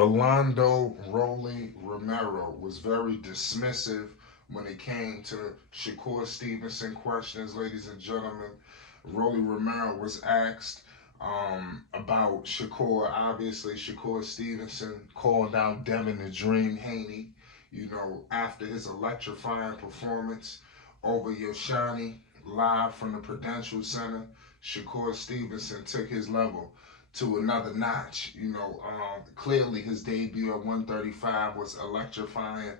Rolando Romero was very dismissive when it came to Shakur Stevenson questions, ladies and gentlemen. Rolly Romero was asked about Shakur. Obviously, Shakur Stevenson called out Devin the Dream Haney, after his electrifying performance over Yoshani live from the Prudential Center. Shakur Stevenson took his level to another notch. Clearly his debut at 135 was electrifying.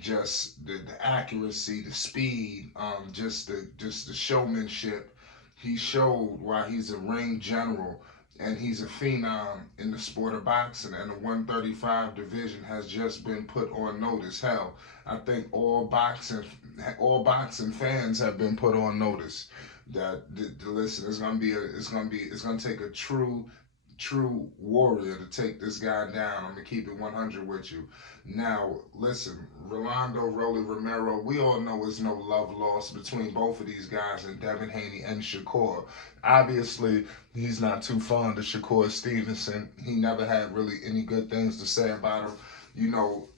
Just the accuracy, the speed, just the showmanship. He showed why he's a ring general and he's a phenom in the sport of boxing. And the 135 division has just been put on notice. Hell, I think all boxing fans have been put on notice that listen, it's gonna take a true warrior to take this guy down. I'm gonna keep it 100 with you. Now, listen, Rolando Rolly Romero, we all know there's no love lost between both of these guys and Devin Haney and Shakur. Obviously, he's not too fond of Shakur Stevenson. He never had really any good things to say about him. You know,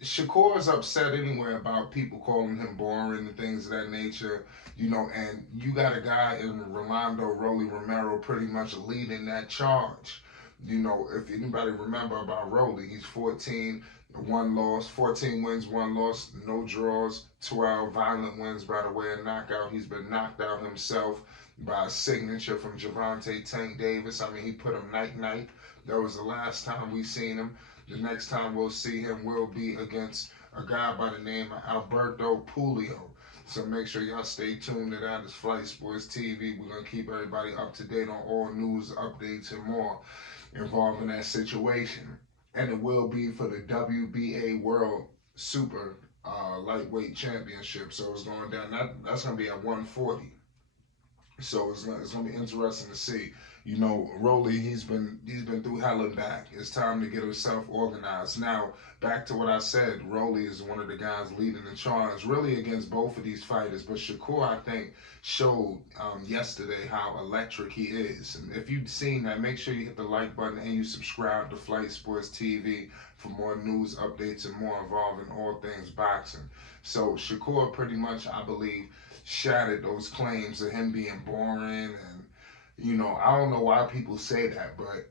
Shakur is upset anyway about people calling him boring and things of that nature, and you got a guy in Rolando Rolly Romero pretty much leading that charge. If anybody remember about Rolly, he's 14 wins, one loss, no draws, 12 violent wins by the way of knockout. He's been knocked out himself by a signature from Javante Tank Davis. I mean, he put him night-night. That was the last time we seen him. The next time we'll see him will be against a guy by the name of Alberto Pulio. So make sure y'all stay tuned to that. It's Flight Sports TV. We're going to keep everybody up to date on all news, updates, and more involving that situation. And it will be for the WBA World Super Lightweight Championship. So it's going down. That's going to be at 140. So it's gonna be interesting to see. Rolly, he's been through hell and back. It's time to get himself organized. Now, back to what I said, Rolly is one of the guys leading the charge, really against both of these fighters. But Shakur, I think, showed yesterday how electric he is. And if you've seen that, make sure you hit the like button and you subscribe to Flight Sports TV for more news, updates, and more involving all things boxing. So Shakur pretty much, I believe, shattered those claims of him being boring. And I don't know why people say that, but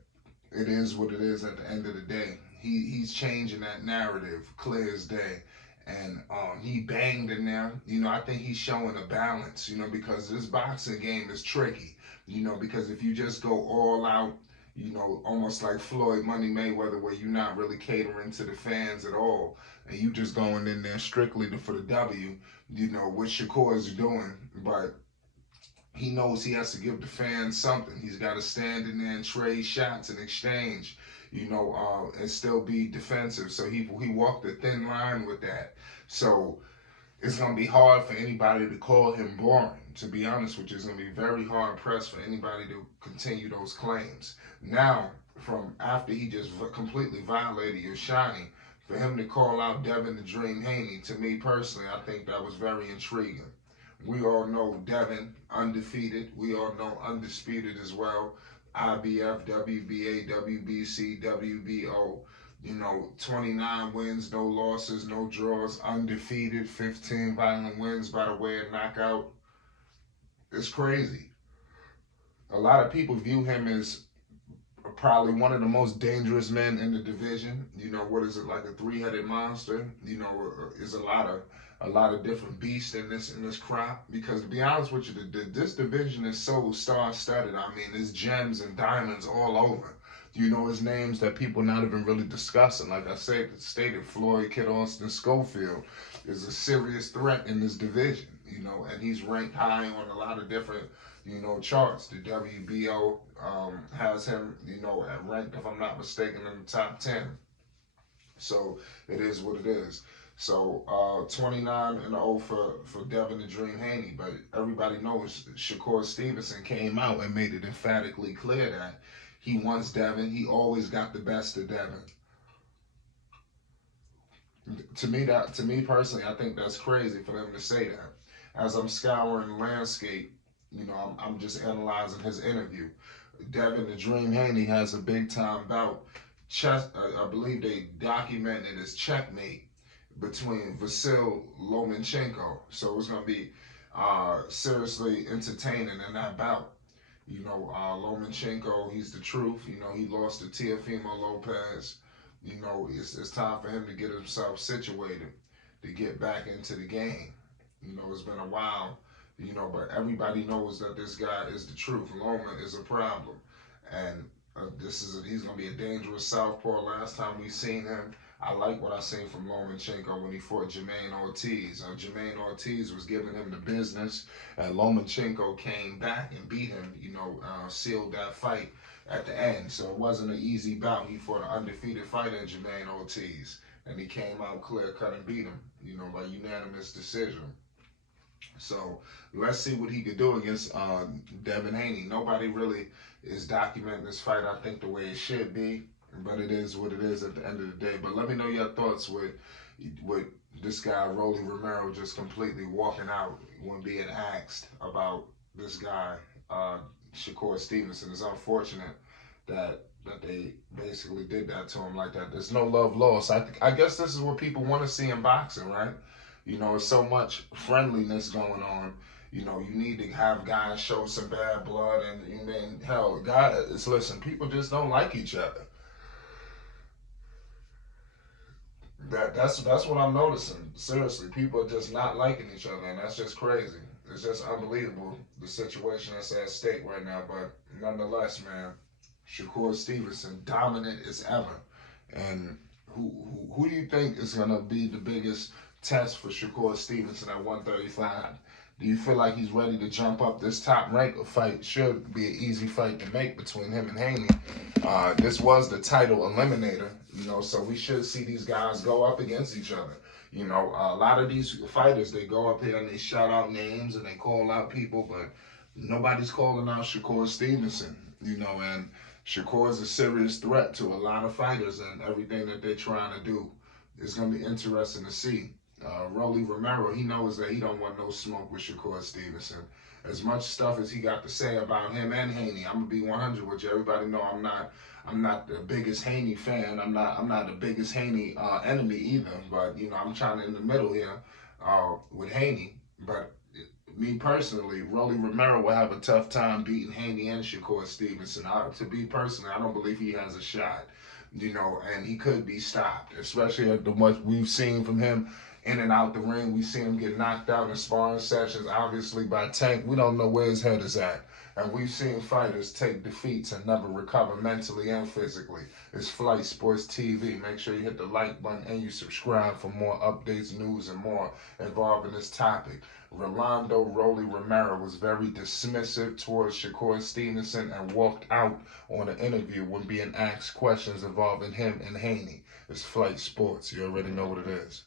it is what it is at the end of the day. He's changing that narrative clear as day. And he banged in there. I think he's showing a balance, because this boxing game is tricky. Because if you just go all out, almost like Floyd Money Mayweather, where you're not really catering to the fans at all, and you just going in there strictly for the W, what Shakur is doing, but he knows he has to give the fans something. He's got to stand in there and trade shots and exchange, and still be defensive. So he walked a thin line with that. So it's going to be hard for anybody to call him boring. To be honest with you, it's going to be very hard pressed for anybody to continue those claims. Now, from after he just completely violated Yoshani, for him to call out Devin the Dream Haney, to me personally, I think that was very intriguing. We all know Devin, undefeated. We all know undisputed as well. IBF, WBA, WBC, WBO. 29 wins, no losses, no draws, undefeated, 15 violent wins by the way of knockout. It's crazy. A lot of people view him as probably one of the most dangerous men in the division. What is it, like a three-headed monster? Is a lot of different beasts in this crop. Because to be honest with you, this division is so star-studded. I mean, there's gems and diamonds all over. His names that people not even really discussing. Like I said, stated, Floyd Kid Austin Schofield is a serious threat in this division. And he's ranked high on a lot of different charts. The WBO has him, at ranked, if I'm not mistaken, in the top 10. So it is what it is. So 29-0 for Devin the Dream Haney. But everybody knows Shakur Stevenson came out and made it emphatically clear that he wants Devin. He always got the best of Devin. To me personally, I think that's crazy for them to say that. As I'm scouring the landscape, I'm just analyzing his interview. Devin the Dream Haney has a big time bout I believe they documented his checkmate between Vasil Lomachenko. So it's going to be seriously entertaining in that bout. Lomachenko, he's the truth. He lost to Teofimo Lopez. It's time for him to get himself situated to get back into the game. It's been a while, but everybody knows that this guy is the truth. Loma is a problem. And he's going to be a dangerous southpaw. Last time we seen him, I like what I seen from Lomachenko when he fought Jermaine Ortiz. Jermaine Ortiz was giving him the business, and Lomachenko came back and beat him, sealed that fight at the end. So it wasn't an easy bout. He fought an undefeated fighter in Jermaine Ortiz, and he came out clear-cut and beat him, by unanimous decision. So let's see what he could do against Devin Haney. Nobody really is documenting this fight, I think, the way it should be. But it is what it is at the end of the day. But let me know your thoughts with this guy, Romero, just completely walking out when being asked about this guy, Shakur Stevenson. It's unfortunate that they basically did that to him like that. There's no love lost. I guess this is what people want to see in boxing, right? There's so much friendliness going on. You need to have guys show some bad blood, and hell, guys, listen, people just don't like each other. That's what I'm noticing. Seriously, people are just not liking each other, and that's just crazy. It's just unbelievable, the situation that's at stake right now. But nonetheless, man, Shakur Stevenson, dominant as ever. And who do you think is gonna be the biggest test for Shakur Stevenson at 135? Do you feel like he's ready to jump up this top rank? A fight should be an easy fight to make between him and Haney. This was the title eliminator, so we should see these guys go up against each other. A lot of these fighters, they go up here and they shout out names and they call out people, but nobody's calling out Shakur Stevenson, and Shakur is a serious threat to a lot of fighters and everything that they're trying to do. It's going to be interesting to see. Romero, he knows that he don't want no smoke with Shakur Stevenson. As much stuff as he got to say about him and Haney, I'm gonna be 100 with you. Everybody know I'm not the biggest Haney fan. I'm not the biggest Haney enemy either. But I'm trying to in the middle here with Haney. But me personally, Romero will have a tough time beating Haney and Shakur Stevenson. To be personally, I don't believe he has a shot. And he could be stopped, especially at the much we've seen from him in and out the ring. We see him get knocked out in sparring sessions, obviously by Tank. We don't know where his head is at. And we've seen fighters take defeats and never recover mentally and physically. It's Flight Sports TV. Make sure you hit the like button and you subscribe for more updates, news, and more involved in this topic. Rolando Romero was very dismissive towards Shakur Stevenson and walked out on an interview when being asked questions involving him and Haney. It's Flight Sports. You already know what it is.